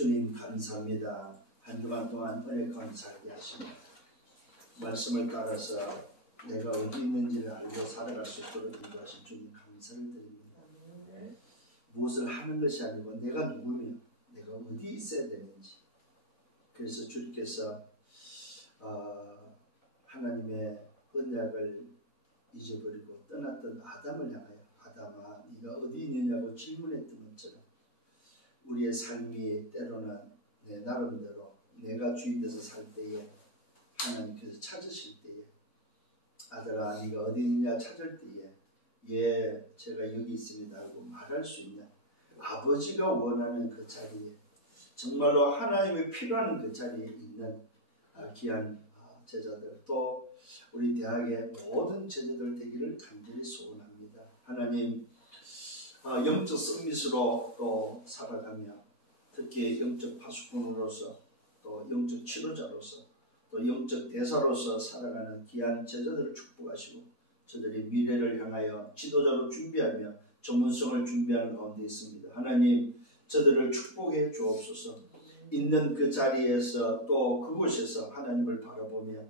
주님 감사합니다. 한 주간 동안 은혜 감사하게 하십니다. 말씀을 따라서 내가 어디 있는지를 알고 살아갈 수 있도록 인도하신 주님 감사를 드립니다. 무엇을 하는 것이 아니고 내가 누구며 내가 어디 있어야 되는지. 그래서 주님께서 하나님의 언약을 잊어버리고 떠났던 아담을 향하여 아담아 네가 어디 있느냐고 질문했던 것처럼 우리의 삶이 때로는 내 나름대로 내가 주인돼서 살 때에 하나님께서 찾으실 때에 아들아 네가 어디 있느냐 찾을 때에 예 제가 여기 있습니다 하고 말할 수 있는 아버지가 원하는 그 자리에 정말로 하나님이 필요한 그 자리에 있는 귀한 제자들 또 우리 대학의 모든 제자들 되기를 간절히 소원합니다. 하나님 영적 서밋으로 또 살아가며 특히 영적 파수꾼으로서 또 영적 치료자로서 또 영적 대사로서 살아가는 귀한 제자들을 축복하시고 저들이 미래를 향하여 지도자로 준비하며 전문성을 준비하는 가운데 있습니다. 하나님 저들을 축복해 주옵소서. 있는 그 자리에서 또 그곳에서 하나님을 바라보며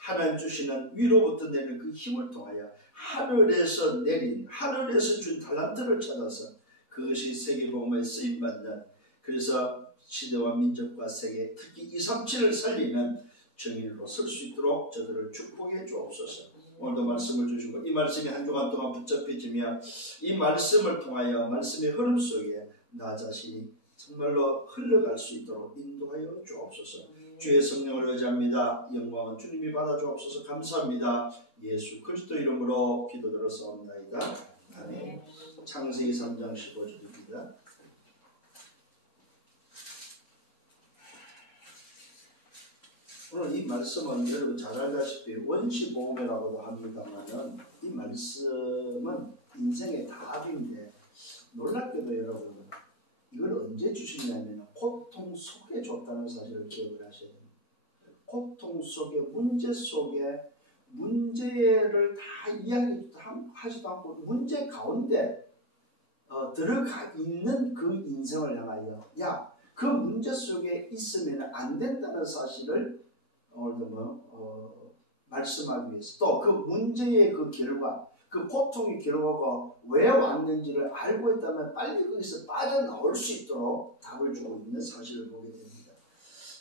하나님 주시는 위로부터 내리는 그 힘을 통하여 하늘에서 내린 하늘에서 준 달란트를 찾아서 그것이 세계복음에 쓰임받는 그래서 시대와 민족과 세계 특히 237을 살리는 정인으로 설 수 있도록 저들을 축복해 주옵소서. 오늘도 말씀을 주시고 이 말씀이 한 주간 동안 붙잡혀지며 이 말씀을 통하여 말씀의 흐름 속에 나 자신이 정말로 흘러갈 수 있도록 인도하여 주옵소서. 주의 성령을 의지합니다. 영광은 주님이 받아 주옵소서. 감사합니다. 예수 그리스도 이름으로 기도드렸사옵나이다. 아멘. 창세기 3장 15절입니다. 오늘 이 말씀은 여러분 잘 알다시피 원시복음이라고도 합니다만은 이 말씀은 인생의 답인데 놀랍게도 여러분 이걸 언제 주시냐면 고통 속에 줬다는 사실을 기억을 하셔야 됩니다. 고통 속에 문제 속에 문제를 다 이야기하지도 않고 문제 가운데 들어가 있는 그 인생을 향하여 그 문제 속에 있으면 안 된다는 사실을 오늘도 말씀하기 위해서 또 그 문제의 그 결과 그 고통의 결과가 왜 왔는지를 알고 있다면 빨리 거기서 빠져나올 수 있도록 답을 주고 있는 사실을 보게 됩니다.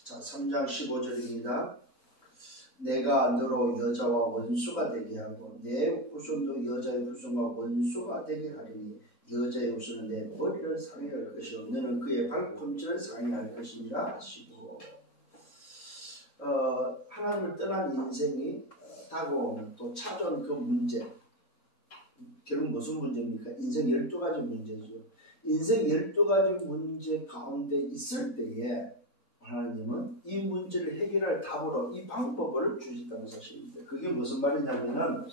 자, 3장 15절입니다. 내가 너로 여자와 원수가 되게 하고 내 후손도 여자의 후손과 원수가 되게 하리니 여자의 후손은 내 머리를 상해할 것이요 너는 그의 발꿈치를 상해할 것이니라 하시고 하나님을 떠난 인생이 다가오면 또 찾아온 그 문제 결국 무슨 문제입니까? 인생 12가지 문제죠. 인생 12가지 문제 가운데 있을 때에 하나님은 이 문제를 해결할 답으로 이 방법을 주셨다는 사실입니다. 그게 무슨 말이냐면은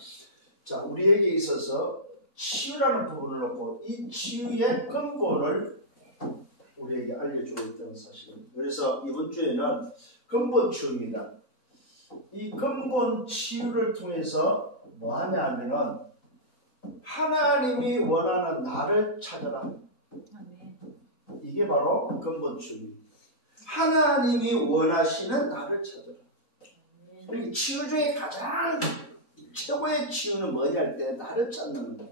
자 우리에게 있어서 치유라는 부분을 놓고 이 치유의 근본을 우리에게 알려주고 있다는 사실입니다. 그래서 이번 주에는 근본 치유입니다. 이 근본 치유를 통해서 뭐 하냐 하면은 하나님이 원하는 나를 찾아라. 이게 바로 근본 치유입니다. 하나님이 원하시는 나를 찾아라. 그러니까 치유 중에 가장 최고의 치유는 뭐냐 할 때 나를 찾는 겁니다.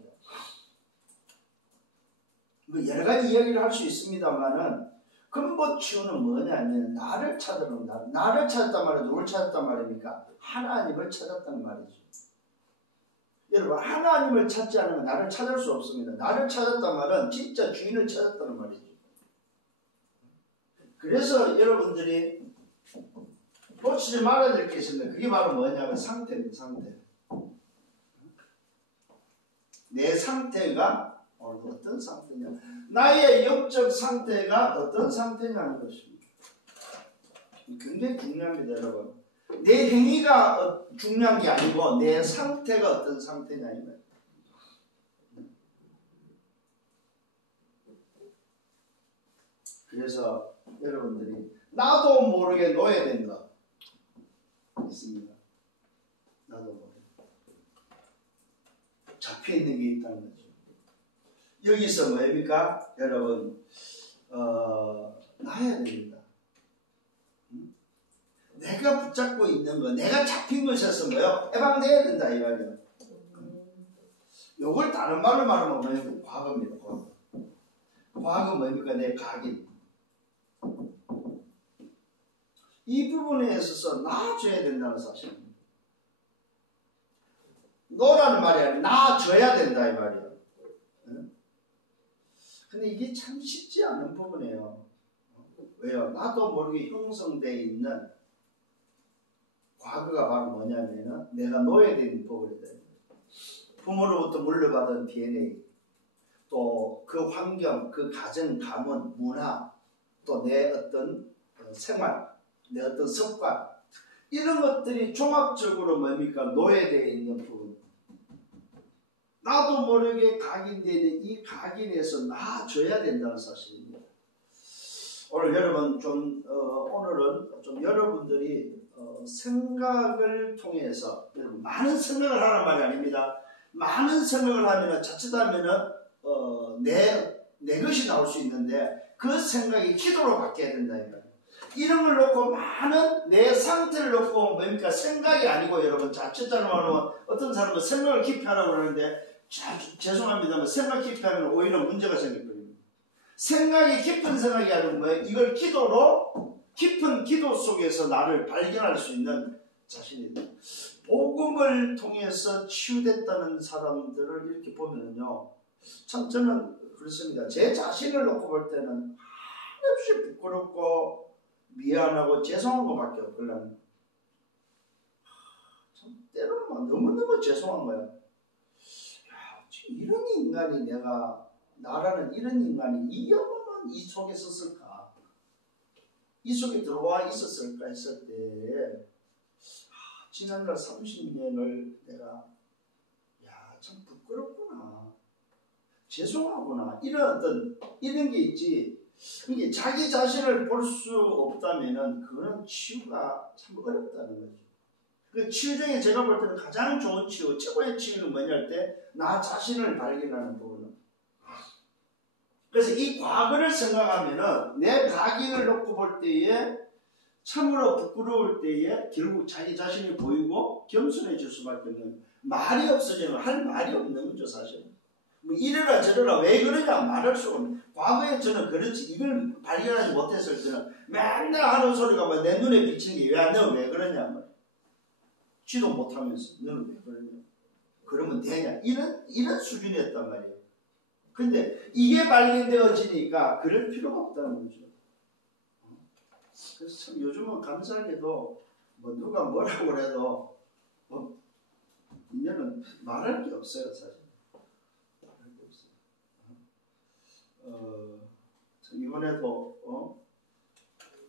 여러 가지 이야기를 할 수 있습니다만은 근본 치유는 뭐냐면 나를 찾으는 나를 찾았단 말이에요. 누굴 찾았단 말입니까? 하나님을 찾았단 말이죠. 여러분 하나님을 찾지 않으면 나를 찾을 수 없습니다. 나를 찾았단 말은 진짜 주인을 찾았다는 말이죠. 그래서 여러분들이 놓치지 말아야 될 게 있습니다. 그게 바로 뭐냐면 상태입니다. 상태. 내 상태가 오늘 어떤 상태냐 나의 영적 상태가 어떤 상태냐는 것입니다. 굉장히 중요합니다. 여러분 내 행위가 중요한 게 아니고 내 상태가 어떤 상태냐입니다. 그래서 여러분들이 나도 모르게 노예된 거 있습니다. 나도 모르게 잡혀있는 게 있다는 거죠. 여기서 뭐입니까? 여러분 놔야 됩니다. 내가 붙잡고 있는 거, 내가 잡힌 것에서 뭐요? 해방돼야 된다 이 말이에요. 요걸 다른 말로 말하면 뭐예요? 과거입니다. 과거. 과거는 뭡니까? 내 각인. 이 부분에 있어서 놔줘야 된다는 사실입니다. 너라는 말이 아니라 놔줘야 된다 이 말이에요. 근데 이게 참 쉽지 않은 부분이에요. 왜요? 나도 모르게 형성되어 있는 과거가 바로 뭐냐면은 내가 노예된 부분이다. 부모로부터 물려받은 DNA, 또 그 환경, 그 가정, 가문, 문화, 또 내 어떤 생활, 내 어떤 습관, 이런 것들이 종합적으로 뭡니까? 노예되어 있는 부분. 나도 모르게 각인되는 이 각인에서 놔줘야 된다는 사실입니다. 오늘 여러분 오늘은 좀 여러분들이 생각을 통해서 여러분 많은 생각을 하란 말이 아닙니다. 많은 생각을 하면은 자칫하면은 내 것이 나올 수 있는데 그 생각이 기도로 바뀌어야 된다 이거예요. 이런 걸 놓고 많은 내 상태를 놓고 뭡니까? 생각이 아니고 여러분 자칫하면 어떤 사람은 생각을 깊이 하라고 그러는데 죄송합니다만 생각 깊이 하면 오히려 문제가 생길 겁니다. 생각이 깊은 생각이 아니고 뭐예요? 이걸 기도로 깊은 기도 속에서 나를 발견할 수 있는 자신이다. 복음을 통해서 치유됐다는 사람들을 이렇게 보면요, 참 저는 그렇습니다. 제 자신을 놓고 볼 때는 한없이 부끄럽고 미안하고 죄송한 것밖에 없거든요. 참 때로는 너무너무 죄송한 거야. 야, 이런 인간이 나라는 이런 인간이 이 영혼은 이 속에 있었을까? 이 속에 들어와 있었을까 했을 때 지난날 30년을 내가 참 부끄럽구나, 죄송하구나, 이런 게 있지. 그게 자기 자신을 볼 수 없다면은 그거는 치유가 참 어렵다는 거죠. 그 치유 중에 제가 볼 때는 가장 좋은 치유, 최고의 치유는 뭐냐 할 때 나 자신을 발견하는 부분은. 그래서 이 과거를 생각하면은 내 각인을 놓고 볼 때에 참으로 부끄러울 때에 결국 자기 자신이 보이고 겸손해질 수밖에 없는, 말이 없어지면 할 말이 없는 거죠 사실. 뭐 이래라 저래라 왜 그러냐 말할 수 없는. 과거에 저는 그렇지 이걸 발견하지 못했을 때는 맨날 하는 소리가 뭐 내 눈에 비치는 게 왜 너는 왜 그러냐 말이야. 지도 못하면서 너는 왜 그러냐, 그러면 되냐, 이런 수준이었단 말이에요. 근데 이게 발견되어지니까 그럴 필요가 없다는 거죠. 그래서 참 요즘은 감사하게도 뭐 누가 뭐라고 해도 이제는 말할 게 없어요 사실. 말할 게 없어요. 이번에도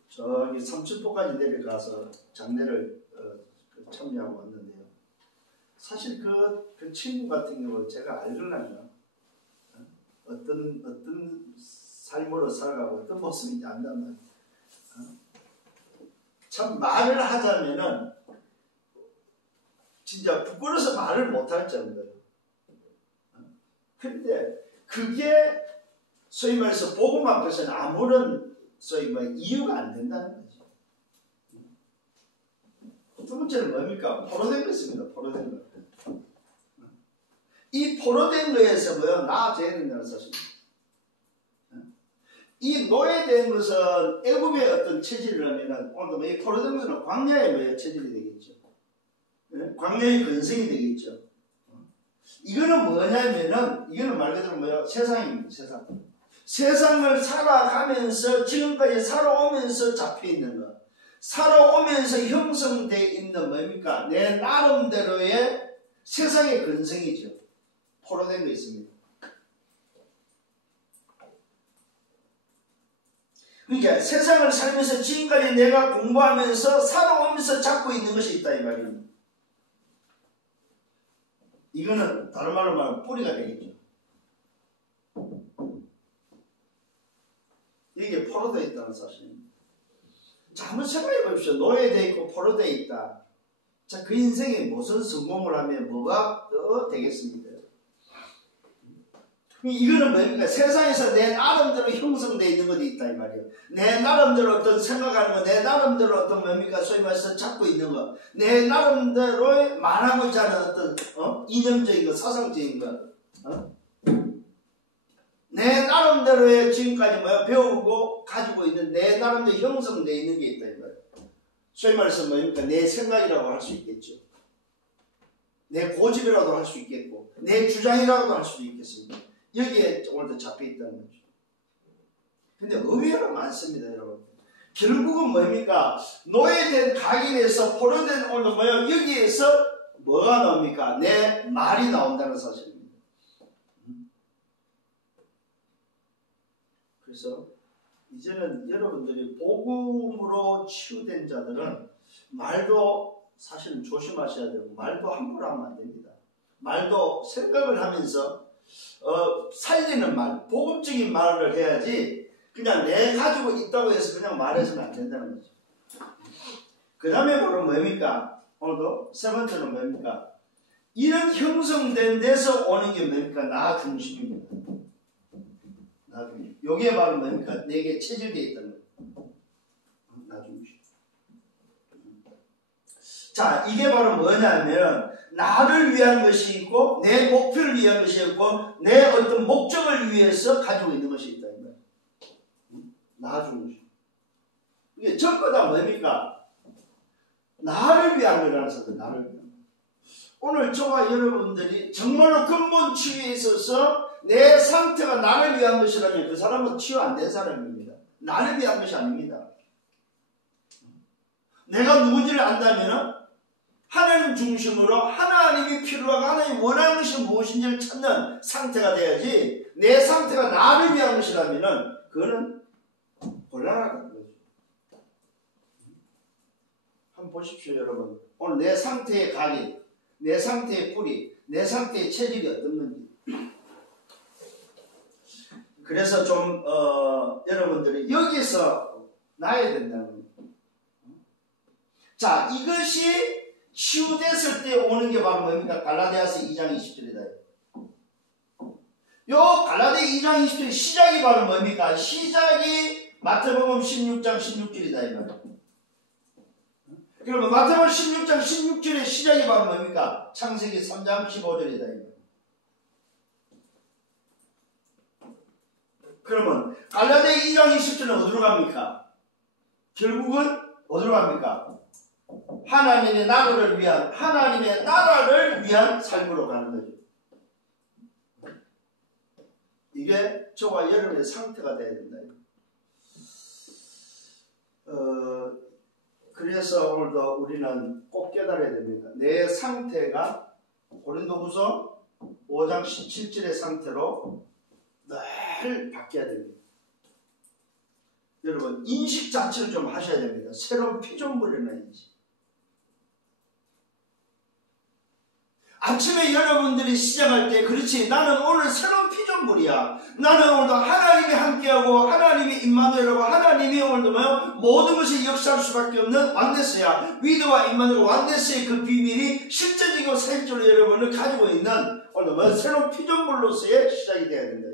저기 삼천포까지 내려가서 장례를 참여하고 왔는데요. 사실 그 친구 같은 경우 제가 알려면 어떤 삶으로 살아가고 어떤 모습인지 안단 말이에요. 참 말을 하자면은 진짜 부끄러워서 말을 못할 정도예요. 그런데 그게 소위 말해서 복음 앞에서는 아무런 소위 이유가 안 된다는 거죠. 두 번째는 뭡니까? 포로된 것입니다. 포로된 것. 이 포로된 거에서 뭐요? 나아져야 된다는 사실입니다. 이 노예된 것은 애굽의 어떤 체질이라면 오늘도 이 포로된 것은 광야의 체질이 되겠죠. 광야의 근성이 되겠죠. 이거는 뭐냐면은 이거는 말 그대로 뭐야? 세상입니다. 세상을 살아가면서 지금까지 살아오면서 잡혀있는 것, 살아오면서 형성되어 있는 뭡니까? 내 나름대로의 세상의 근성이죠. 포로된 거 있습니다. 그러니까 세상을 살면서 지금까지 내가 공부하면서 살아오면서 잡고 있는 것이 있다 이 말입니다. 이거는 다른 말로 말하면 뿌리가 되겠죠. 이게 포로되어 있다는 사실입니다. 자, 한번 생각해 보십시오. 노예되어 있고 포로되어 있다. 자, 그 인생에 무슨 성공을 하면 뭐가 되겠습니까? 이거는 뭡니까? 세상에서 내 나름대로 형성되어 있는 것이 있다 이 말이에요. 내 나름대로 어떤 생각하는 거, 내 나름대로 어떤 뭡니까? 소위 말해서 잡고 있는 거, 내 나름대로 말하고자 하는 어떤 이념적인 거, 사상적인 거, 내 나름대로의 지금까지 배우고 가지고 있는 내 나름대로 형성되어 있는 게 있다 이 말이에요. 소위 말해서 뭡니까? 내 생각이라고 할 수 있겠죠. 내 고집이라도 할 수 있겠고, 내 주장이라고도 할 수도 있겠습니다. 여기에 오늘도 잡혀 있다는 거죠. 근데 의외로 많습니다, 여러분. 결국은 뭡니까? 노예된 각인에서 포로된 오늘 여기에서 뭐가 나옵니까? 내 말이 나온다는 사실입니다. 그래서 이제는 여러분들이 복음으로 치유된 자들은 말도 사실은 조심하셔야 되고, 말도 함부로 하면 안 됩니다. 말도 생각을 하면서 살리는 말, 복음적인 말을 해야지 그냥 내 가지고 있다고 해서 그냥 말해서는 안 된다는 거죠. 그 다음에 보면 뭡니까? 오늘도 세 번째는 뭡니까? 이런 형성된 데서 오는 게 뭡니까? 나 중심입니다. 나 중심. 여기에 바로 뭡니까? 내게 체질되어 있다는 거예요. 나 중심. 자, 이게 바로 뭐냐면 나를 위한 것이 있고 내 목표를 위한 것이 있고 내 어떤 목적을 위해서 가지고 있는 것이 있다. 나 중심. 이게 전부 다 뭡니까? 나를 위한 거라는 사실, 나를 위한 거. 오늘 저와 여러분들이 정말로 근본 치유에 있어서 내 상태가 나를 위한 것이라면 그 사람은 치유 안 된 사람입니다. 나를 위한 것이 아닙니다. 내가 누군지를 안다면 하나님 중심으로 하나님이 필요하고 하나님이 원하는 것이 무엇인지를 찾는 상태가 돼야지, 내 상태가 나를 위한 것이라면 그거는 곤란하다는 거죠. 한번 보십시오, 여러분. 오늘 내 상태의 각인, 내 상태의 뿌리, 내 상태의 체질이 어떤 건지. 그래서 좀 여러분들이 여기서 나야 된다는 거예요. 자, 이것이 치유됐을 때 오는 게 바로 뭡니까? 갈라디아서 2장 20절이다. 요 갈라디아 2장 20절 시작이 바로 뭡니까? 시작이 마태복음 16장 16절이다 이 말이에요. 그러면 마태복음 16장 16절의 시작이 바로 뭡니까? 창세기 3장 15절이다 이 말이에요. 그러면 갈라디아 2장 20절은 어디로 갑니까? 결국은 어디로 갑니까? 하나님의 나라를 위한 삶으로 가는 거죠. 이게 저와 여러분의 상태가 돼야 된다. 그래서 오늘도 우리는 꼭 깨달아야 됩니다. 내 상태가 고린도후서 5장 17절의 상태로 늘 바뀌어야 됩니다. 여러분, 인식 자체를 좀 하셔야 됩니다. 새로운 피조물이라는 인식. 아침에 여러분들이 시작할 때, 그렇지, 나는 오늘 새로운 피조물이야. 나는 오늘도 하나님이 함께하고 하나님이 임마누엘하고 하나님이 오늘도 모든 것이 역사할 수밖에 없는 완네스야. 위드와 임마누엘 완네스의 그 비밀이 실제적이고 사실적으로 여러분을 가지고 있는 오늘도 새로운 피조물로서의 시작이 되어야 된다.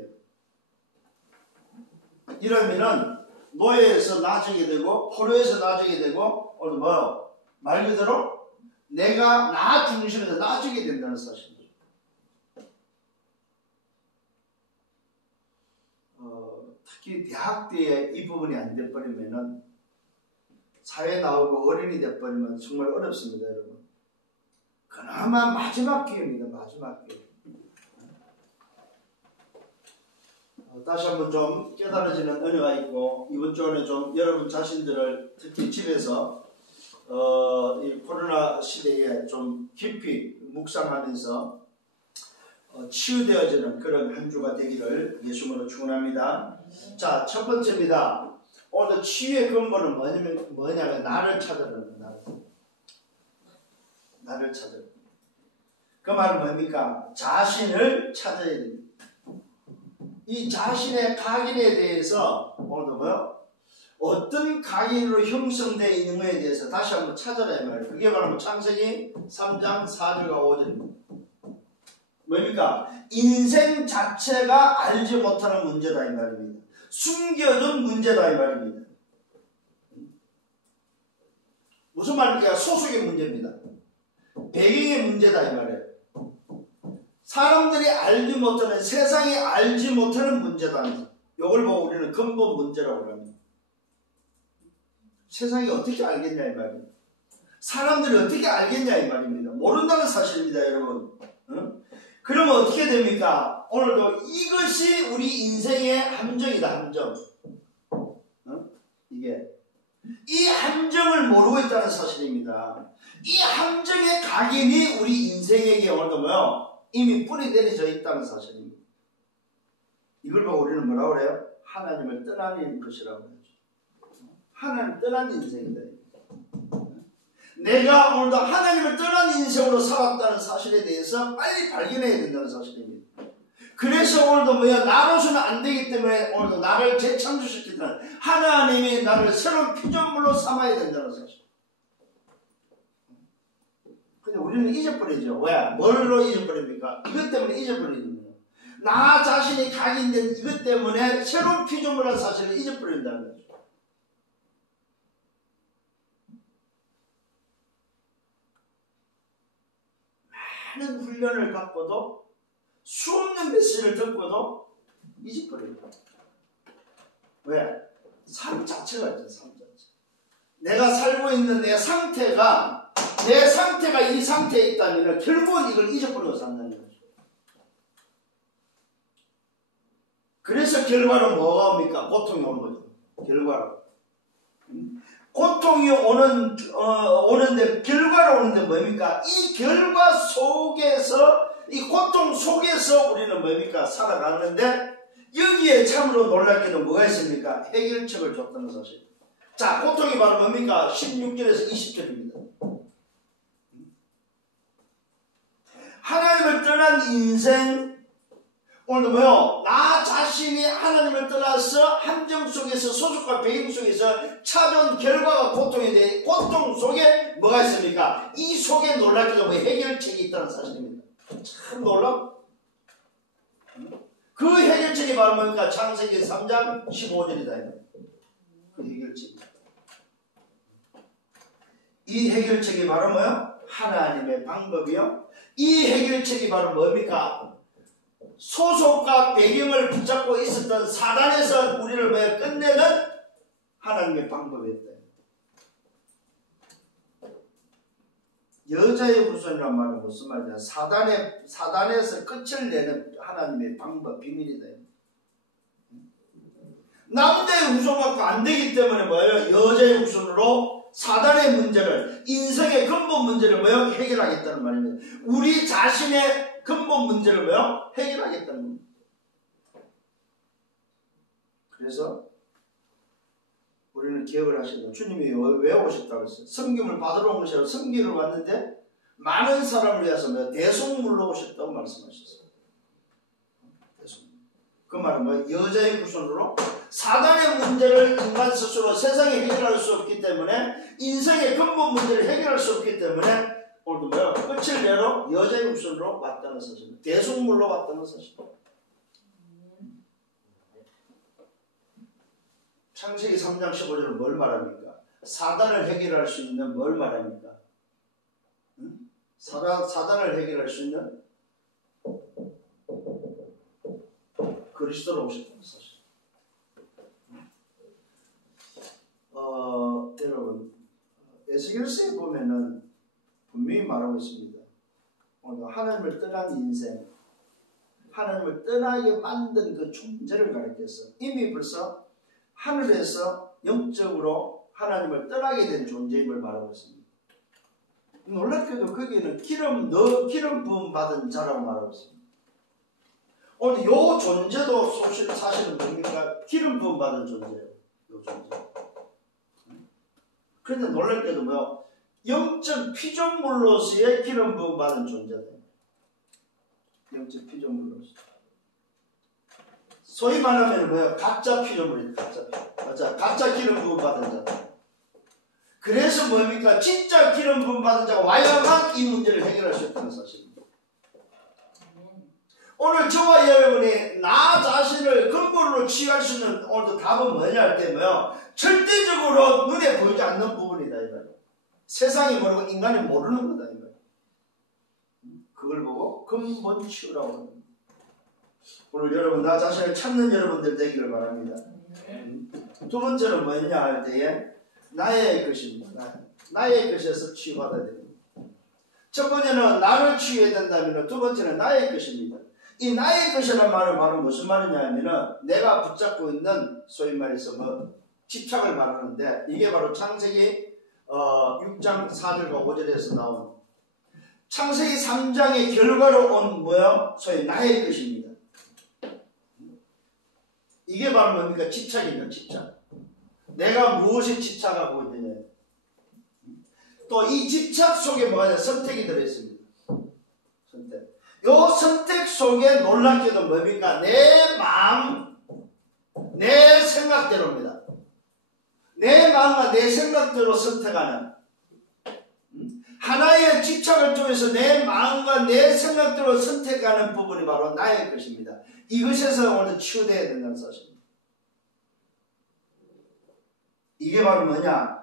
이러면은 노예에서 나아지게 되고 포로에서 나아지게 되고 오늘도 말 그대로 내가 나 중심에서 나아지게 된다는 사실입니다. 특히 대학 때에 이 부분이 안 돼버리면은 사회 나오고 어른이 돼버리면 정말 어렵습니다, 여러분. 그나마 마지막 기회입니다, 마지막 기회. 다시 한번 좀 깨달아지는 은혜가 있고, 이번 주에는 좀 여러분 자신들을 특히 집에서 이 코로나 시대에 좀 깊이 묵상하면서 치유되어지는 그런 한 주가 되기를 예수님으로 축원합니다. 자, 첫 번째입니다. 오늘 치유의 근본은 뭐냐면 나를 찾으라는 거예요. 나를 찾으라. 그 말은 뭡니까? 자신을 찾아야 됩니다. 이 자신의 각인에 대해서 오늘도 어떤 각인으로 형성되어 있는 것에 대해서 다시 한번 찾아라 이 말이에요. 그게 바로 창세기 3장 4절과 5절입니다. 뭡니까? 인생 자체가 알지 못하는 문제다 이 말입니다. 숨겨둔 문제다 이 말입니다. 무슨 말입니까? 소속의 문제입니다. 배경의 문제다 이 말이에요. 사람들이 알지 못하는, 세상이 알지 못하는 문제다. 이걸 보고 우리는 근본 문제라고 합니다. 세상이 어떻게 알겠냐 이 말입니다. 사람들이 어떻게 알겠냐 이 말입니다. 모른다는 사실입니다 여러분. 그러면 어떻게 됩니까? 오늘도 이것이 우리 인생의 함정이다. 함정. 이게 이 함정을 모르고 있다는 사실입니다. 이 함정의 각인이 우리 인생에게 오늘도 뭐요? 이미 뿌리 내려져 있다는 사실입니다. 이걸 보고 우리는 뭐라고 그래요? 하나님을 떠나는 것이라고 하죠. 하나님을 떠난 인생이다. 내가 오늘도 하나님을 떠난 인생으로 살았다는 사실에 대해서 빨리 발견해야 된다는 사실입니다. 그래서 오늘도 뭐야? 나로서는 안 되기 때문에 오늘도 나를 재창조시키는 하나님이 나를 새로운 피조물로 삼아야 된다는 사실. 근데 우리는 잊어버리죠. 왜? 뭘로 잊어버립니까? 이것 때문에 잊어버리는 거예요. 나 자신이 각인된 이것 때문에 새로운 피조물이라는 사실을 잊어버린다는 거죠. 많은 훈련을 갖고도 수없는 메시지를 듣고도 잊어버립니다. 왜? 삶 자체가 있죠. 삶 자체. 내가 살고 있는 내 상태가 이 상태에 있다면 결국은 이걸 잊어버리고 산다는 거죠. 그래서 결과로 뭐가 옵니까? 고통이 오는 거죠. 결과로. 고통이 오는데 결과로 오는데 뭡니까? 이 결과 속에서, 이 고통 속에서 우리는 뭡니까? 살아가는데 여기에 참으로 놀랍게도 뭐가 있습니까? 해결책을 줬다는 사실. 자, 고통이 바로 뭡니까? 16절에서 20절입니다. 하나님을 떠난 인생, 오늘도 뭐요? 나 자신이 하나님을 떠나서 함정 속에서, 소속과 배경 속에서 찾아온 결과가 고통인데, 고통 속에 뭐가 있습니까? 이 속에 놀랍게도 뭐 해결책이 있다는 사실입니다. 참 놀랍. 그 해결책이 바로 뭡니까? 창세기 3장 15절이다. 그 해결책. 이 해결책이 바로 뭐요? 하나님의 방법이요. 이 해결책이 바로 뭡니까? 소속과 배경을 붙잡고 있었던 사단에서 우리를 왜 끝내는 하나님의 방법이었다. 여자의 후손이란 말은 무슨 말이냐? 사단에서 끝을 내는 하나님의 방법, 비밀이다. 남자의 후손 갖고 안 되기 때문에 뭐예요? 여자의 후손으로 사단의 문제를, 인생의 근본 문제를 뭐예요? 해결하겠다는 말입니다. 우리 자신의 근본 문제를 뭐예요? 해결하겠다는 겁니다. 그래서 우리는 기억을 하시고, 주님이 왜 오셨다고 했어요? 섬김을 받으러 온 것이 아니라 섬기러 왔는데 많은 사람을 위해서 뭐예요? 대속물로 오셨다고 말씀하셨어요. 대속물. 그 말은 뭐예요? 여자의 후손으로 사단의 문제를 인간 스스로 세상에 해결할 수 없기 때문에, 인생의 근본 문제를 해결할 수 없기 때문에 오늘도 뭐예요? 끝을 내러 여자의 후손으로 왔다는 사실, 대속물로 왔다는 사실. 창세기 3장 15절은 뭘 말합니까? 사단을 해결할 수 있는 뭘 말합니까? 사단을 해결할 수 있는 그리스도로 오셨다는 사실. 여러분, 에스겔서에 보면은 분명히 말하고 있습니다. 오늘 하나님을 떠난 인생, 하나님을 떠나게 만든 그 존재를 가리켜서 이미 벌써 하늘에서 영적으로 하나님을 떠나게 된 존재임을 말하고 있습니다. 놀랍게도 거기에는 기름 부음 받은 자라고 말하고 있습니다. 오늘 요 존재도 사실은 뭡니까? 기름 부음 받은 존재예요. 요 존재. 그런데 놀랍게도 뭐요? 영적 피조물로서의 기름 부음 받은 존재다. 영적 피조물로서. 소위 말하면 뭐예요? 가짜 피조물이다. 가짜 기름 부음 받은 자다. 그래서 뭡니까? 진짜 기름 부음 받은 자가 와야만 이 문제를 해결할 수 있다는 사실입니다. 오늘 저와 여러분이 나 자신을 근본으로 취할 수 있는 오늘도 답은 뭐냐 할 때 뭐요? 절대적으로 눈에 보이지 않는 부분이다 이 말이에요. 세상이 모르고 인간이 모르는 거다 이 말이에요. 그걸 보고 근본 치유라고 합니다. 오늘 여러분 나 자신을 찾는 여러분들 되기를 바랍니다. 두 번째는 뭐냐 할 때에 나의 것입니다. 나의 것에서 치유받아야 됩니다. 첫 번째는 나를 치유해야 된다면 두 번째는 나의 것입니다. 이 나의 것이라는 말은 무슨 말이냐 하면은 내가 붙잡고 있는 소위 말해서 뭐 집착을 말하는데 이게 바로 창세기 6장 4절과 5절에서 나온 창세기 3장의 결과로 온 뭐야? 소위 나의 것입니다. 이게 바로 뭡니까? 집착입니다. 집착. 내가 무엇에 집착하고 있느냐. 또 이 집착 속에 뭐가 있냐? 선택이 들어있습니다. 선택. 요 선택 속에 놀랍게도 뭡니까? 내 마음, 내 생각대로입니다. 내 마음과 내 생각대로 선택하는 하나의 집착을 통해서 내 마음과 내 생각대로 선택하는 부분이 바로 나의 것입니다. 이것에서 오늘 치유되어야 된다는 사실입니다. 이게 바로 뭐냐?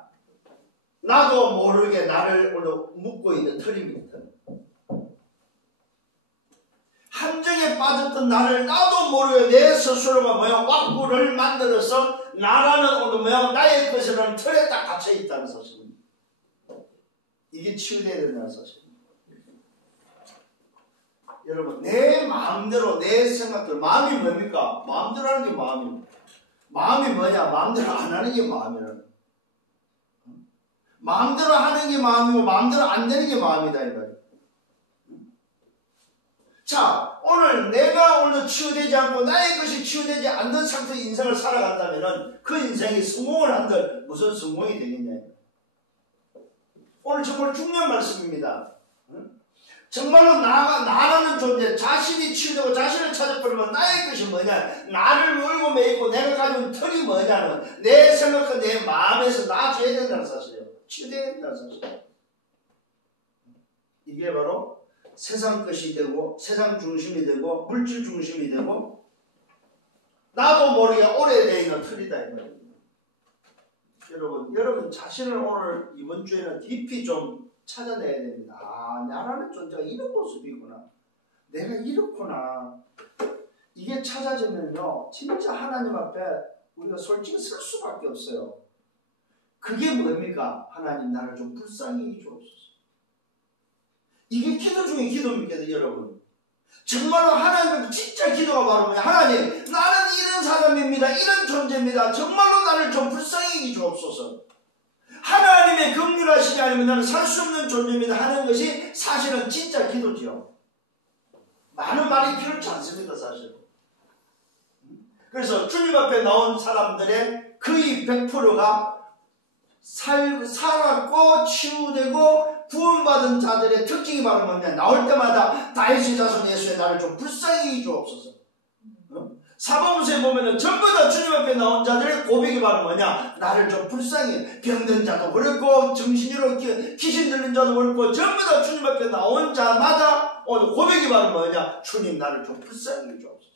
나도 모르게 나를 오늘 묶고 있는 틀입니다. 함정에 빠졌던 나를 나도 모르게 내 스스로가 뭐야? 왁구를 만들어서 나라는 오늘 뭐야? 나의 것이라는 틀에 딱 갇혀 있다는 사실입니다. 이게 치유되어야 된다는 사실입니다. 여러분 내 마음대로 내 생각대로 마음이 뭡니까? 마음대로 하는 게 마음입니다. 마음이 뭐냐? 마음대로 안 하는 게 마음이라는 거예요. 마음대로 하는 게 마음이고 마음대로 안 되는 게 마음이다 이 말이에요. 자, 오늘 내가 오늘 치유되지 않고 나의 것이 치유되지 않는 상태의 인생을 살아간다면 그 인생이 성공을 한들 무슨 성공이 되겠냐. 오늘 정말 중요한 말씀입니다. 정말로 나라는 존재, 자신이 치유되고 자신을 찾아버리면 나의 것이 뭐냐? 나를 물고 매이고 내가 가진 틀이 뭐냐는 내 생각과 내 마음에서 놔줘야 된다는 사실이에요. 치유되어야 된다는 사실이에요. 이게 바로 세상 것이 되고 세상 중심이 되고 물질 중심이 되고 나도 모르게 오래되어 있는 틀이다 이 말입니다. 여러분 자신을 오늘 이번 주에는 깊이 좀 찾아내야 됩니다. 아, 나라는 존재가 이런 모습이구나. 내가 이렇구나. 이게 찾아지면요 진짜 하나님 앞에 우리가 솔직히 설 수밖에 없어요. 그게 뭡니까? 하나님 나를 좀 불쌍히 주옵소서. 이게 기도 중에 기도입니까 여러분? 정말로 하나님 진짜 기도가 바로 뭐냐? 하나님 나는 이런 사람입니다. 이런 존재입니다. 정말로 나를 좀 불쌍히 주옵소서. 하나님의 긍휼하시지 않으면 나는 살 수 없는 존재입니다 하는 것이 사실은 진짜 기도지요. 많은 말이 필요치 않습니다 사실. 그래서 주님 앞에 나온 사람들의 거의 100%가 살았고 치유되고 구원받은 자들의 특징이 바로 뭐냐? 나올 때마다 다윗의 자손 예수의 나를 좀 불쌍히 주옵소서. 사범서에 보면은 전부 다 주님 앞에 나온 자들의 고백이 바로 뭐냐? 나를 좀 불쌍히, 병든 자도 그렇고 정신으로 귀신 들린 자도 그렇고 전부 다 주님 앞에 나온 자마다 오늘 고백이 바로 뭐냐? 주님 나를 좀 불쌍히 주옵소서.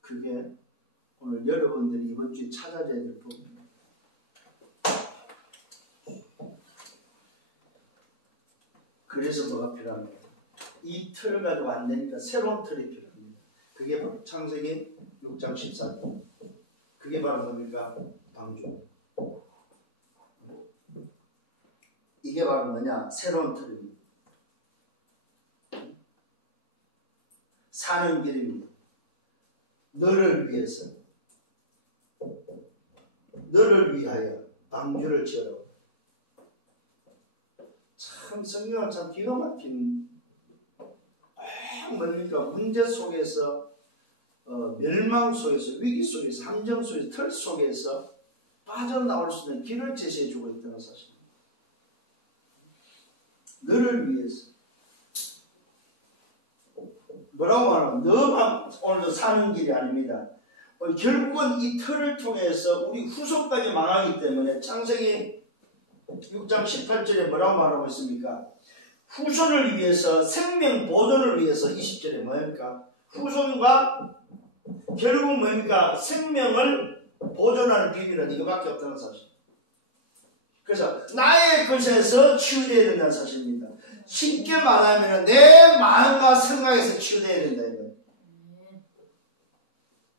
그게 오늘 여러분들이 이번 주에 찾아져야 될 부분입니다. 그래서 뭐가 필요합니까? 이 틀을 가지고 안 되니까 새로운 틀이 필요합니다. 그게 바로 창세기 6장 14절. 그게 바로 뭡니까? 방주. 이게 바로 뭐냐? 새로운 틀입니다. 사는 길입니다. 너를 위해서, 너를 위하여 방주를 지어라. 참 성경은 참 기가 막힌 뭡니까? 문제 속에서 멸망 속에서 위기 속에서 함정 속에서 틀 속에서 빠져나올 수 있는 길을 제시해주고 있다는 사실입니다. 너를 위해서 뭐라고 말하면 너만 오늘도 사는 길이 아닙니다. 결국은 이 틀을 통해서 우리 후손까지 망하기 때문에 창세기 6장 18절에 뭐라고 말하고 있습니까? 후손을 위해서, 생명 보존을 위해서 20절에 뭐입니까? 후손과 결국 뭡니까? 생명을 보존하는 비밀은 이거밖에 없다는 사실. 그래서 나의 것에서 치유되어야 된다는 사실입니다. 쉽게 말하면 내 마음과 생각에서 치유되어야 된다 이거예요.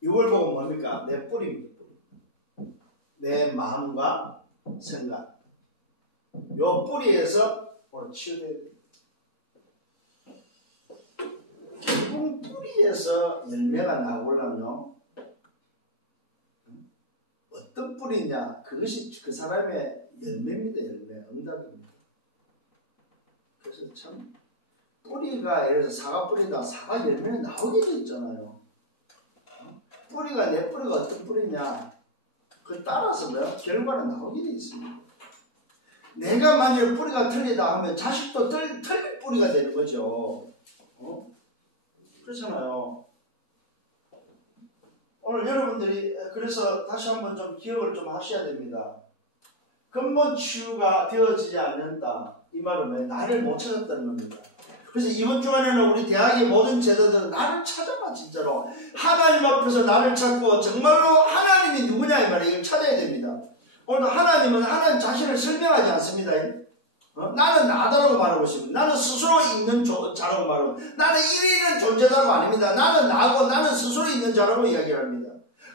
이걸 보고 뭡니까? 내 뿌리입니다. 내 마음과 생각. 요 뿌리에서 오늘 치유되어야 된다. 결국 뿌리에서 열매가 나오려면 어떤 뿌리냐? 그것이 그 사람의 열매입니다. 열매, 응답입니다. 그래서 참 뿌리가 예를 들어서 사과 뿌리다 사과 열매는 나오게 돼 있잖아요. 뿌리가 내 뿌리가 어떤 뿌리냐? 그 따라서 결과는 나오게 돼 있습니다. 내가 만약 뿌리가 틀리다 하면 자식도 틀린 뿌리가 되는 거죠. 그렇잖아요. 오늘 여러분들이 그래서 다시 한번 좀 기억을 좀 하셔야 됩니다. 근본 치유가 되어지지 않는다. 이 말은 왜? 나를 못 찾았다는 겁니다. 그래서 이번 주간에는 우리 대학의 모든 제자들은 나를 찾아봐 진짜로. 하나님 앞에서 나를 찾고 정말로 하나님이 누구냐 이 말이에요. 이걸 찾아야 됩니다. 오늘도 하나님은 하나님 자신을 설명하지 않습니다. 나는 나다라고 말하고 있습니다. 나는 스스로 있는 자라고 말하고 나는 이런 존재다라고 아닙니다. 나는 나고 나는 스스로 있는 자라고 이야기합니다.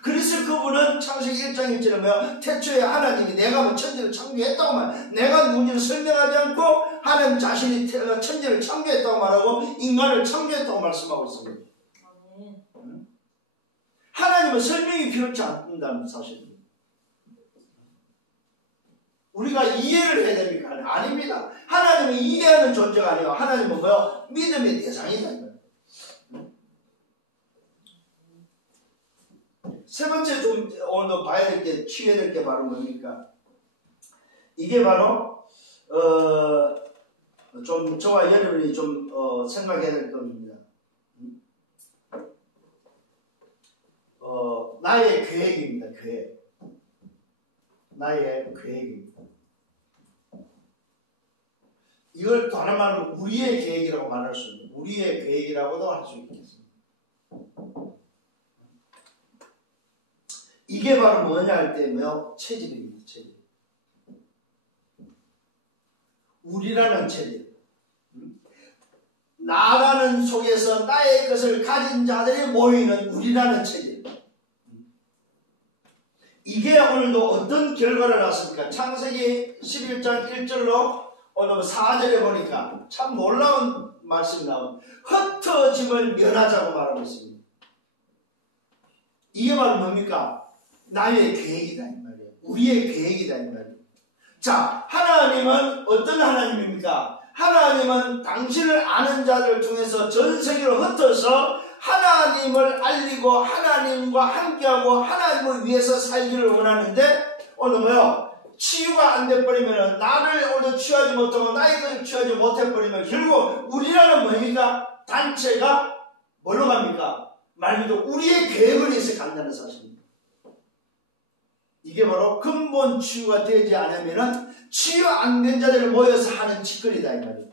그래서 그분은 창세기 1장 1절에 태초에 하나님이 내가 천지를 창조했다고 말, 내가 누군지를 설명하지 않고 하나님 자신이 천지를 창조했다고 말하고 인간을 창조했다고 말씀하고 있습니다. 하나님은 설명이 필요치 않는다는 사실입니다. 우리가 이해를 해야 됩니까? 아닙니다. 하나님은 이해하는 존재가 아니에요. 하나님은 뭐요? 믿음의 대상이다. 세 번째 좀 오늘도 봐야 될 게, 취해야 될 게 바로 뭡니까? 이게 바로 좀 저와 여러분이 좀 생각해야 될 겁니다. 나의 계획입니다. 계획. 나의 계획입니다. 이걸 다른 말로 우리의 계획이라고 말할 수 있는, 우리의 계획이라고도 할 수 있겠습니다. 이게 바로 뭐냐 할 때면 체질입니다. 체질. 우리라는 체질. 나라는 속에서 나의 것을 가진 자들이 모이는 우리라는 체질. 이게 오늘도 어떤 결과를 낳습니까? 창세기 11장 1절로 오늘 4절에 보니까 참 놀라운 말씀이 나옵니다. 흩어짐을 면하자고 말하고 있습니다. 이게 바로 뭡니까? 나의 계획이다 이 말이에요. 우리의 계획이다 이 말이에요. 자, 하나님은 어떤 하나님입니까? 하나님은 당신을 아는 자들 중에서 전 세계로 흩어서 하나님을 알리고 하나님과 함께하고 하나님을 위해서 살기를 원하는데 오늘 뭐요? 치유가 안 돼버리면 나를 오늘 취하지 못하고 나의 것을 취하지 못해버리면 결국 우리라는 뭡니까? 단체가 뭘로 갑니까? 말 그대로 우리의 계획을 위해서 간다는 사실입니다. 이게 바로 근본 치유가 되지 않으면 치유 안 된 자들을 모여서 하는 짓거리다 이 말이에요.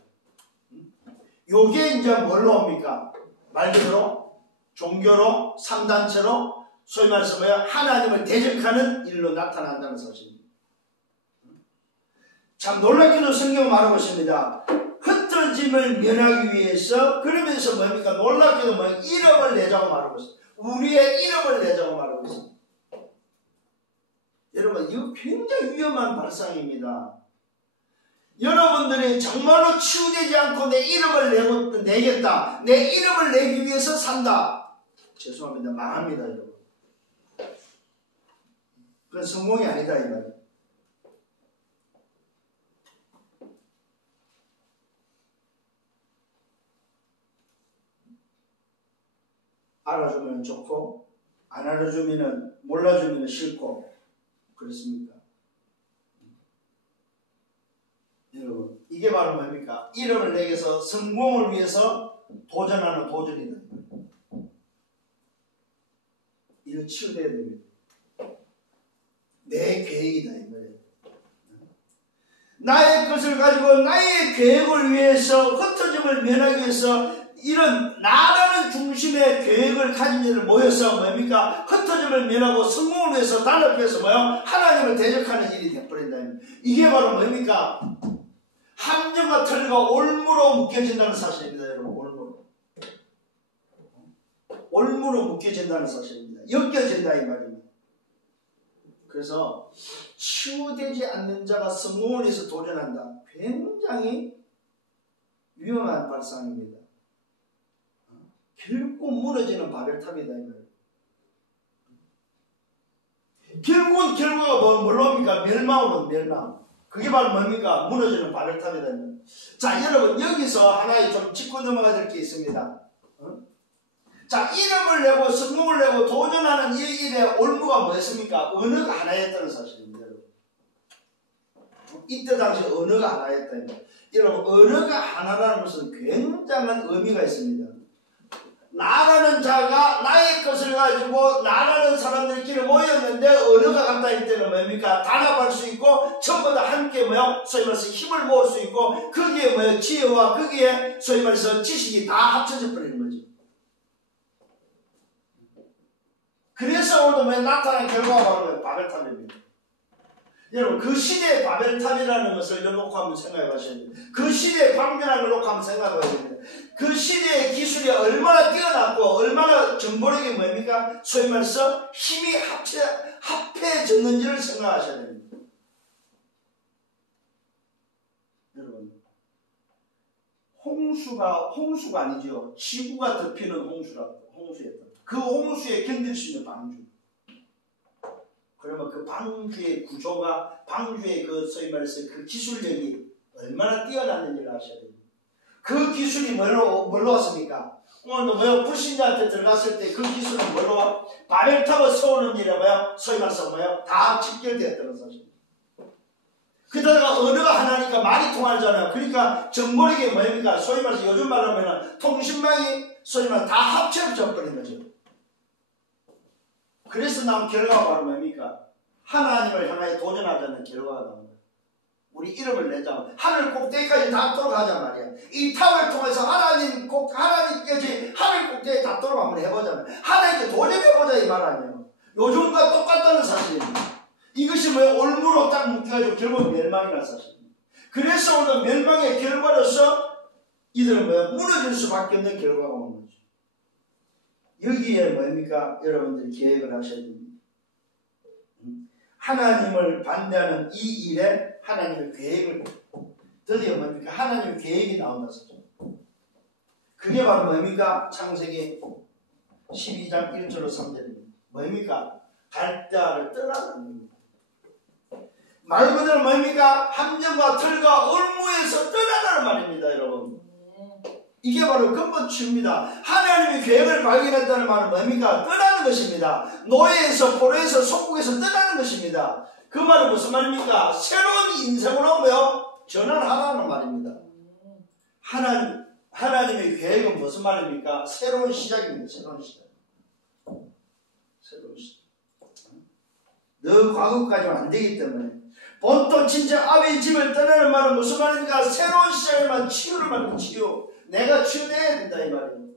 요게 이제 뭘로 옵니까? 말 그대로 종교로 3단체로 소위 말해서 하나님을 대적하는 일로 나타난다는 사실입니다. 참 놀랍게도 성경은 말하고 있습니다. 흩어짐을 면하기 위해서 그러면서 뭡니까? 놀랍게도 이름을 내자고 말하고 있습니다. 우리의 이름을 내자고 말하고 있습니다. 여러분 이거 굉장히 위험한 발상입니다. 여러분들이 정말로 치유되지 않고 내 이름을 내겠다. 내 이름을 내기 위해서 산다. 죄송합니다. 망합니다. 여러분. 그건 성공이 아니다 이 말이에요. 알아주면 좋고 안 알아주면 몰라주면 싫고 그렇습니까? 여러분 이게 바로 뭡니까? 이름을 내게서 성공을 위해서 도전하는 도전이다. 이거 치유돼야 됩니다. 내 계획이다 이 말이에요. 나의 것을 가지고 나의 계획을 위해서 흩어짐을 면하기 위해서 이런 나라는 중심의 계획을 가진 자들 모여서 뭡니까? 흩어짐을 면하고 성공을 위해서 단합을 위해서 뭐요? 하나님을 대적하는 일이 되어버린다. 이게 바로 뭡니까? 함정과 틀과 올무로 묶여진다는 사실입니다. 여러분, 올무로 묶여진다는 사실입니다. 엮여진다 이 말입니다. 그래서 치유되지 않는 자가 성공을 위해서 도전한다. 굉장히 위험한 발상입니다. 결국 무너지는 바벨탑이다 이 말이에요. 결국은 결과가 뭘로 합니까? 멸망으로 멸망. 그게 바로 뭡니까? 무너지는 바벨탑이다. 자, 여러분 여기서 하나의 좀 짚고 넘어가야 될 게 있습니다. 자, 이름을 내고 성공을 내고 도전하는 이 일의 올무가 뭐였습니까? 언어가 하나였다는 사실입니다. 여러분. 이때 당시 언어가 하나였다. 여러분, 언어가 하나라는 것은 굉장한 의미가 있습니다. 나라는 자가 나의 것을 가지고 나라는 사람들끼리 모였는데 언어가 같다 할 때는 뭡니까? 단합할 수 있고 전부 다 함께 뭐요? 소위 말해서 힘을 모을 수 있고 거기에 뭐요? 지혜와 거기에 소위 말해서 지식이 다 합쳐져 버리는 거죠. 그래서 오늘도 왜 나타난 결과가 바로 바벨탑입니다. 여러분 그 시대의 바벨탑이라는 것을 놓고 한번 생각해 보셔야 됩니다. 그 시대의 광변한 걸 놓고 한번 생각해 봐야 됩니다. 그 시대의 기술이 얼마나 뛰어났고 얼마나 정보력이 뭡니까? 소위 말해서 힘이 합해졌는지를 생각하셔야 됩니다. 여러분 홍수가 아니죠. 지구가 덮이는 홍수였다. 그 홍수에 견딜 수 있는 방주. 그러면 그 방주의 구조가, 방주의 그 소위 말해서 그 기술력이 얼마나 뛰어났는지를 아셔야 됩니다. 그 기술이 뭘로 왔습니까? 오늘도 뭐요? 불신자한테 들어갔을 때 그 기술은 뭘로 와? 바벨탑을 세우는 일에 뭐요? 소위 말해서 뭐요? 다 직결되었다는 사실입니다. 그러다가 언어가 하나니까 말이 통하잖아요. 그러니까 정보력이 뭡니까? 소위 말해서 요즘 말로 하면 통신망이 소위 말해서 다 합쳐져 버린 거죠. 그래서 나온 결과가 바로 뭡니까? 하나님을 향하여 도전하자는 결과가 나옵니다. 우리 이름을 내자. 하늘 꼭대기까지 닿도록 하자 말이야. 이 탑을 통해서 하나님께서 하늘 꼭대기에 닿도록 한번 해보자. 하나님께 도전해보자 이 말 아니에요. 요즘과 똑같다는 사실입니다. 이것이 뭐예요? 올무로 딱 묶여가지고 결국 멸망이라는 사실입니다. 그래서 오늘 멸망의 결과로서 이들은 뭐예요? 무너질 수밖에 없는 결과가 오는 거죠. 여기에 뭡니까? 여러분들이 계획을 하셔야 됩니다. 하나님을 반대하는 이 일에 하나님의 계획을 드디어 뭡니까? 하나님의 계획이 나온다 소죠. 그게 바로 뭡니까? 창세기 12장 1절로 3절입니다. 뭡니까? 갈대아를 떠나는 겁니다. 말 그대로 뭡니까? 함정과 틀과 올무에서 떠나라는 말입니다, 여러분. 이게 바로 근본 치유입니다. 하나님의 계획을 발견했다는 말은 뭡니까? 떠나는 것입니다. 노예에서 포로에서 속국에서 떠나는 것입니다. 그 말은 무슨 말입니까? 새로운 인생으로 뭐요? 전환하라는 말입니다. 하나님의 계획은 무슨 말입니까? 새로운 시작입니다. 새로운 시작. 너 과거까지는 안 되기 때문에 본토 친척 아비의 집을 떠나는 말은 무슨 말입니까? 새로운 시작을 말하는 치유를 말하는 치유. 내가 치유돼야 된다 이 말이에요.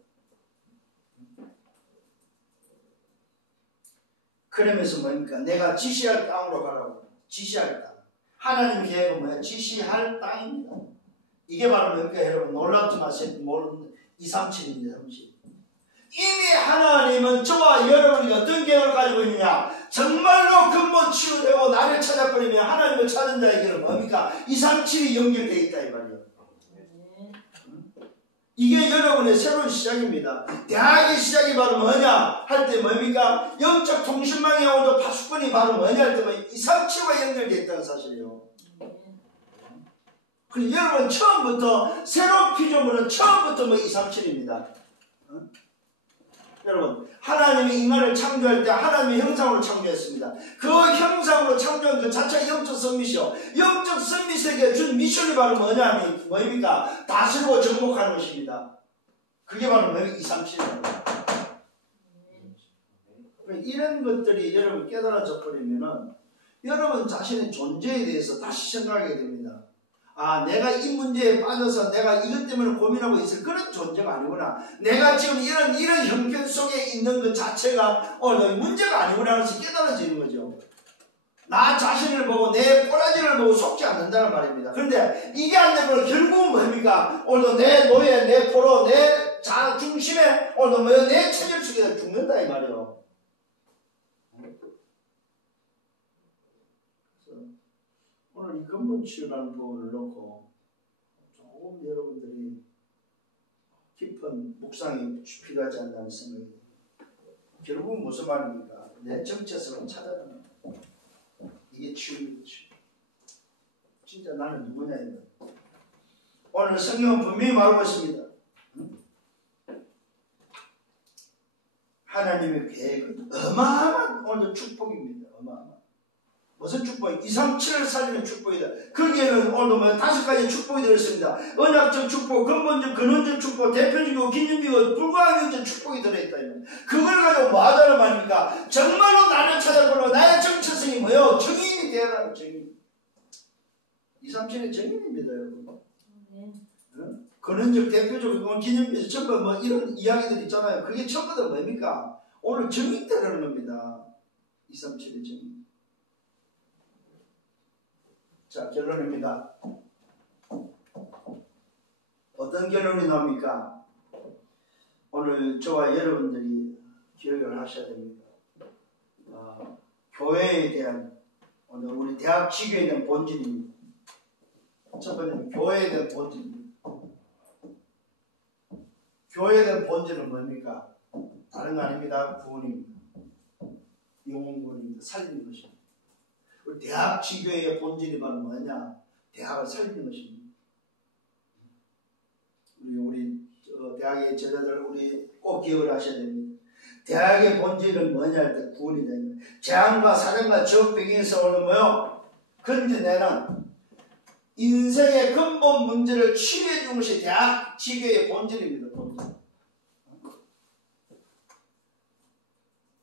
그러면서 뭡니까? 내가 지시할 땅으로 가라고. 지시할 땅. 하나님의 계획은 뭐야? 지시할 땅입니다. 이게 바로 뭡니까? 여러분 놀랍지 마세요. 237입니다. 30. 이미 하나님은 저와 여러분이 어떤 계획을 가지고 있느냐? 정말로 근본 치유되고 나를 찾아버리면 하나님을 찾은 자에게는 뭡니까? 237이 연결되어 있다 이 말이에요. 이게 여러분의 새로운 시작입니다. 대학의 시작이 바로 뭐냐 할 때 뭡니까? 영적 통신망에 오도 파수꾼이 바로 뭐냐 할 때 237과 연결되어 있다는 사실이에요. 그래서 여러분 처음부터 새로운 피조물은 처음부터 237입니다. 여러분 하나님이 인간을 창조할 때 하나님의 형상으로 창조했습니다. 그 형상으로 창조한 그 자체가 영적 선미시오. 영적 선미세계에 준 미션이 바로 뭡니까? 다스리고 정복하는 것입니다. 그게 바로 237입니다. 이런 것들이 여러분 깨달아져 버리면은 여러분 자신의 존재에 대해서 다시 생각하게 됩니다. 내가 이 문제에 빠져서 내가 이것 때문에 고민하고 있을 그런 존재가 아니구나. 내가 지금 이런 형편 속에 있는 그 자체가 문제가 아니구나 해서 깨달아지는 거죠. 나 자신을 보고 내 꼬라지를 보고 속지 않는다는 말입니다. 그런데 이게 안 되면 결국은 뭡니까? 오늘도 내 노예, 내 포로, 내 중심에 오늘도 내 체질 속에서 죽는다 이 말이에요. 그래서 오늘 이 근본 치유라는 부분을 놓고 조금 여러분들이 깊은 묵상이 필요하지 않나는 생각이 듭니다. 결국은 무슨 말입니까? 내 정체성을 찾아가는 이게 치유입니다. 진짜 나는 누구냐 이거. 오늘 성경은 분명히 말하고 있습니다. 하나님의 계획은 어마어마한 오늘 축복입니다. 어마어마한. 무슨 축복이? 2, 3, 7을 살리는 축복이다. 거기에는 오늘 5가지 축복이 들어있습니다. 언약적 축복, 근본적, 근원적 축복, 대표적이고 기념비고 불가항력적 축복이 들어있다. 그걸 가지고 뭐 하자는 말입니까? 정말로 나를 찾아보는 나의 정체성이 뭐예요? 정인이 되어라. 정인. 2, 3, 7의 정인입니다. 여러분. 근원적, 대표적이고 기념비적 전부 이런 이야기들 있잖아요. 그게 전부 다 뭡니까? 오늘 정인 되라는 겁니다. 2, 3, 7의 정인. 자, 결론입니다. 어떤 결론이 나옵니까? 오늘 저와 여러분들이 기억을 하셔야 됩니다. 교회에 대한, 오늘 우리 대학 지교에 대한 본질입니다. 첫 번째는 교회에 대한 본질입니다. 교회에 대한 본질은 뭡니까? 다른 거 아닙니다. 구원입니다. 영혼구원입니다. 살리는 것입니다. 대학 지교의 본질이 바로 뭐냐? 대학을 살리는 것입니다. 우리 대학의 제자들 우리 꼭 기억을 하셔야 됩니다. 대학의 본질은 뭐냐 할 때 구원이 됩니다. 재앙과 사정과 지옥 배경에서 오는 뭐요? 건져내는 인생의 근본 문제를 치유해 준 것이 대학 지교의 본질입니다. 본질.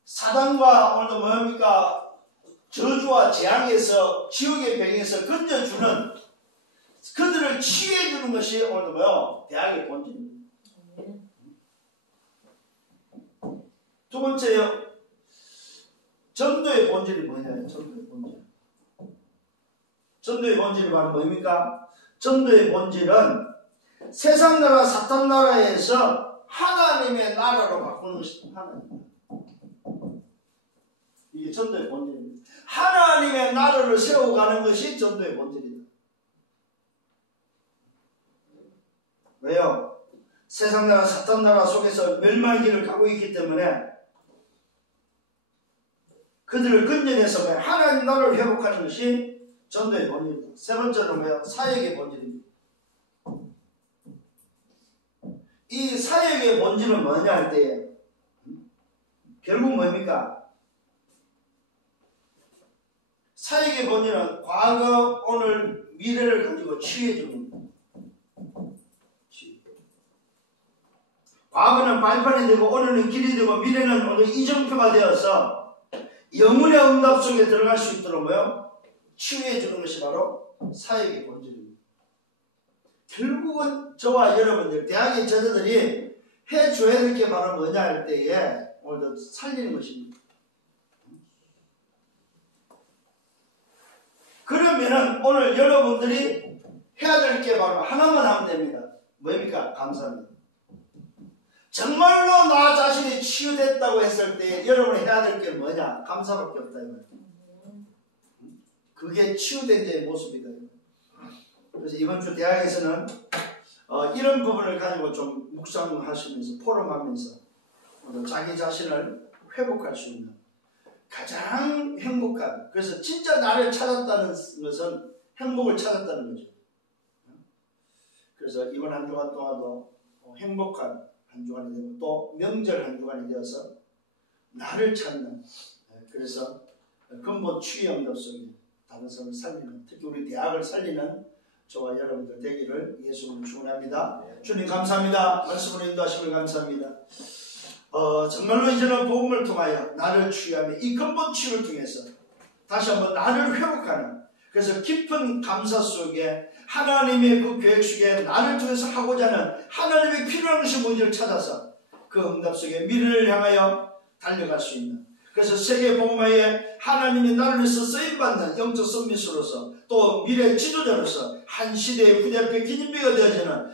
사단과 오늘 뭡니까? 저주와 재앙에서 지옥의 배경에서 건져주는 그들을 치유해주는 것이 오늘 뭐요? 대학의 본질입니다. 두 번째요. 전도의 본질이 뭐냐? 전도의 본질. 전도의 본질이 바로 뭡니까? 전도의 본질은 세상 나라 사탄 나라에서 하나님의 나라로 바꾸는 것입니다. 하나님. 이게 전도의 본질입니다. 하나님의 나라를 세워가는 것이 전도의 본질이다. 왜요? 세상 나라 사탄 나라 속에서 멸망의 길을 가고 있기 때문에 그들을 건져내서 하나님 나라를 회복하는 것이 전도의 본질입니다. 세 번째는 뭐예요? 사역의 본질입니다. 이 사역의 본질은 뭐냐 할 때 결국 뭡니까? 사역의 본질은 과거, 오늘, 미래를 가지고 치유해주는 겁니다. 과거는 발판이 되고 오늘은 길이 되고 미래는 오늘 이정표가 되어서 영혼의 응답 속에 들어갈 수 있도록 뭐요? 치유해주는 것이 바로 사역의 본질입니다. 결국은 저와 여러분들 대학의 제자들이 해줘야 될 게 바로 뭐냐 할 때에 오늘 살리는 것입니다. 그러면은 오늘 여러분들이 해야 될 게 바로 하나만 하면 됩니다. 뭡니까? 감사합니다. 정말로 나 자신이 치유됐다고 했을 때 여러분이 해야 될 게 뭐냐? 감사밖에 없다. 그게 치유된 자의 모습이다. 그래서 이번 주 대학에서는 이런 부분을 가지고 좀 묵상하시면서 포럼하면서 자기 자신을 회복할 수 있는 가장 행복한, 그래서 진짜 나를 찾았다는 것은 행복을 찾았다는 거죠. 그래서 이번 한 주간 동안도 행복한 한 주간이 되고 또 명절 한 주간이 되어서 나를 찾는, 그래서 근본 치유 응답 속에 다른 사람을 살리는, 특히 우리 대학을 살리는 저와 여러분들 되기를 예수님을 축원합니다. 주님 감사합니다. 말씀으로 인도하심을 감사합니다. 정말로 이제는 복음을 통하여 나를 치유하며 이 근본 치유를 통해서 다시 한번 나를 회복하는, 그래서 깊은 감사 속에 하나님의 그 계획 속에 나를 통해서 하고자 하는 하나님의 필요한 것이 뭔지를 찾아서 그 응답 속에 미래를 향하여 달려갈 수 있는, 그래서 세계복음화에 하나님이 나를 위해서 쓰임받는 영적 선미수로서 또 미래 지도자로서 한 시대의 후대표 기념비가 되어지는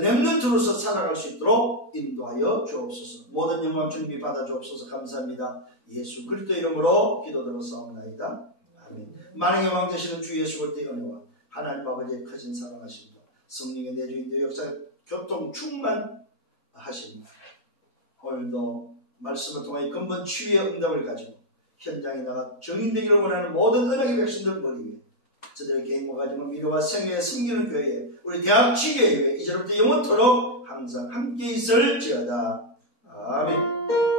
렘넌트로서 살아갈 수 있도록 인도하여 주옵소서. 모든 영광 준비 받아 주옵소서. 감사합니다. 예수 그리스도 이름으로 기도드렸사옵나이다. 아멘. 만왕의 왕 되시는 주 예수 그리스도의 은혜와 하나님 아버지의 크신 사랑하심과 성령의 내주인도 역사 교통 충만하십니다. 오늘도 말씀을 통해 근본 치유의 응답을 가지고 현장에 나가 정인되기를 원하는 모든 언약의 백성들 머리 위에 저들의 개인과 가정을 미래와 생애에 섬기는 교회에 우리 대학 지교회 이제부터 영원토록 항상 함께 있을지어다. 아멘.